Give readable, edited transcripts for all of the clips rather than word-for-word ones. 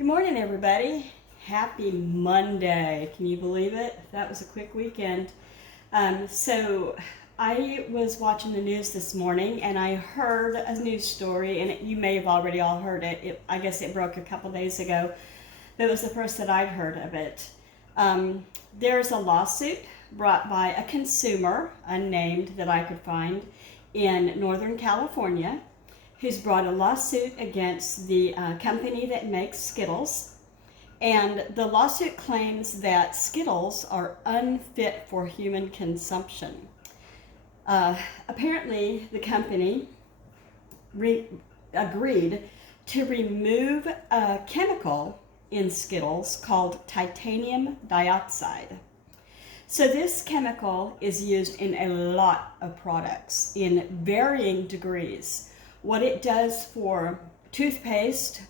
Good morning, everybody. Happy Monday. Can you believe it? That was a quick weekend. So I was watching the news this morning and I heard a news story, and you may have already all heard it. I guess it broke a couple days ago, but it was the first that I'd heard of it. There's a lawsuit brought by a consumer, unnamed, that I could find in Northern California, who's brought a lawsuit against the company that makes Skittles. And the lawsuit claims that Skittles are unfit for human consumption. Apparently, the company agreed to remove a chemical in Skittles called titanium dioxide. So this chemical is used in a lot of products in varying degrees. What it does for toothpaste,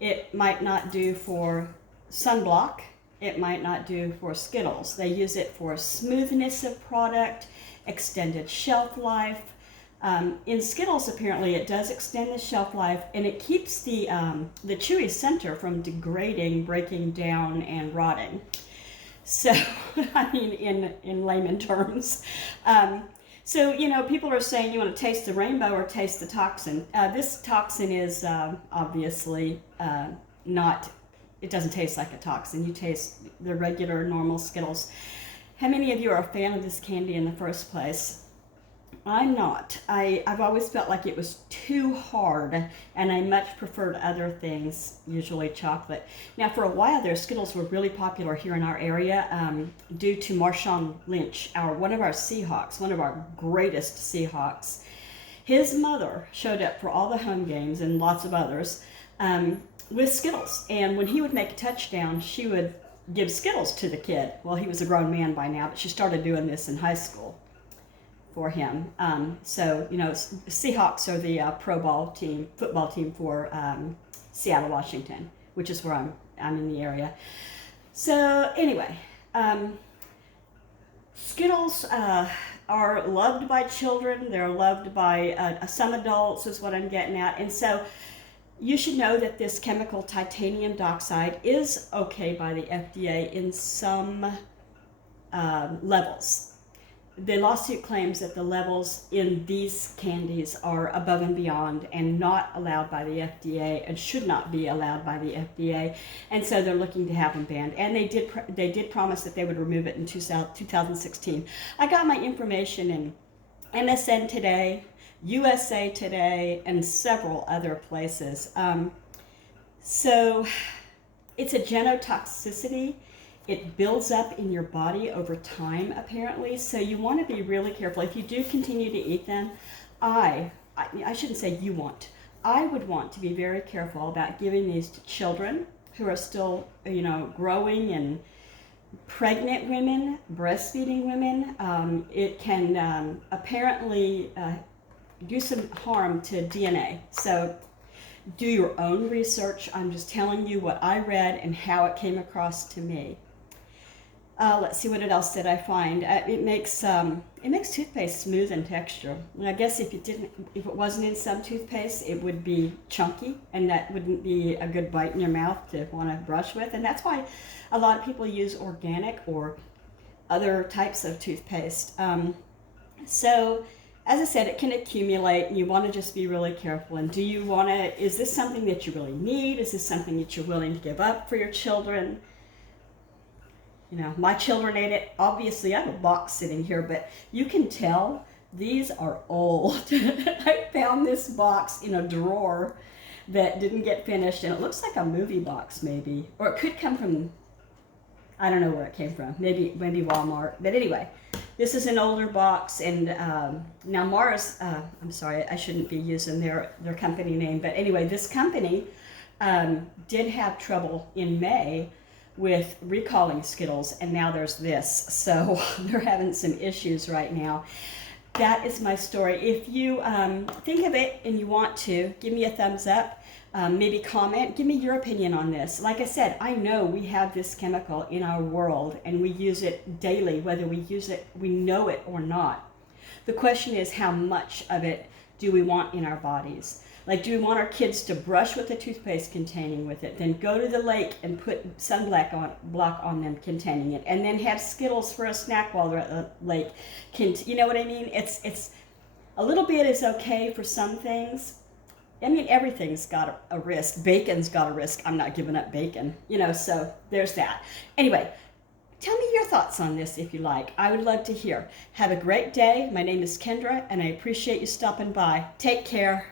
it might not do for sunblock. It might not do for Skittles. They use it for smoothness of product, extended shelf life. In Skittles, apparently, it does extend the shelf life, and it keeps the chewy center from degrading, breaking down, and rotting. So, I mean, in layman terms. So, people are saying you want to taste the rainbow or taste the toxin. This toxin is obviously not, it doesn't taste like a toxin. You taste the regular, normal Skittles. How many of you are a fan of this candy in the first place? I'm not. I've always felt like it was too hard, and I much preferred other things, usually chocolate. Now, for a while there, Skittles were really popular here in our area due to Marshawn Lynch, one of our Seahawks, one of our greatest Seahawks. His mother showed up for all the home games and lots of others with Skittles, and when he would make a touchdown, she would give Skittles to the kid. Well, he was a grown man by now, but she started doing this in high school for him. Seahawks are the football team for Seattle, Washington, which is where I'm in the area. So anyway, Skittles are loved by children. They're loved by some adults, is what I'm getting at. And so you should know that this chemical titanium dioxide is okay by the FDA in some levels. The lawsuit claims that the levels in these candies are above and beyond and not allowed by the FDA and should not be allowed by the FDA, and so they're looking to have them banned. And they did promise that they would remove it in 2016. I got my information in MSN Today, USA Today, and several other places. So it's a genotoxicity. It builds up in your body over time, apparently, so you want to be really careful. If you do continue to eat them, I shouldn't say you want. I would want to be very careful about giving these to children who are still, growing, and pregnant women, breastfeeding women. It can apparently do some harm to DNA. So do your own research. I'm just telling you what I read and how it came across to me. Let's see, what else did I find? It makes toothpaste smooth in texture. And I guess if it wasn't in some toothpaste, it would be chunky, and that wouldn't be a good bite in your mouth to want to brush with. And that's why a lot of people use organic or other types of toothpaste. So, as I said, it can accumulate, and you want to just be really careful. And is this something that you really need? Is this something that you're willing to give up for your children? My children ate it. Obviously, I have a box sitting here, but you can tell these are old. I found this box in a drawer that didn't get finished, and it looks like a movie box maybe. Or it could come from, I don't know where it came from. Maybe Walmart. But anyway, this is an older box, and now Mars, I'm sorry, I shouldn't be using their company name, but anyway, this company did have trouble in May with recalling Skittles, and now there's this. So they're having some issues right now. That is my story. If you think of it and you want to, give me a thumbs up, maybe comment, give me your opinion on this. Like I said, I know we have this chemical in our world and we use it daily, whether we know it or not. The question is, how much of it do we want in our bodies? Like, do we want our kids to brush with the toothpaste containing with it, then go to the lake and put sunblock on them containing it, and then have Skittles for a snack while they're at the lake? You know what I mean? It's a little bit is okay for some things. I mean, everything's got a risk. Bacon's got a risk. I'm not giving up bacon, so there's that. Anyway, tell me your thoughts on this if you like. I would love to hear. Have a great day. My name is Kendra, and I appreciate you stopping by. Take care.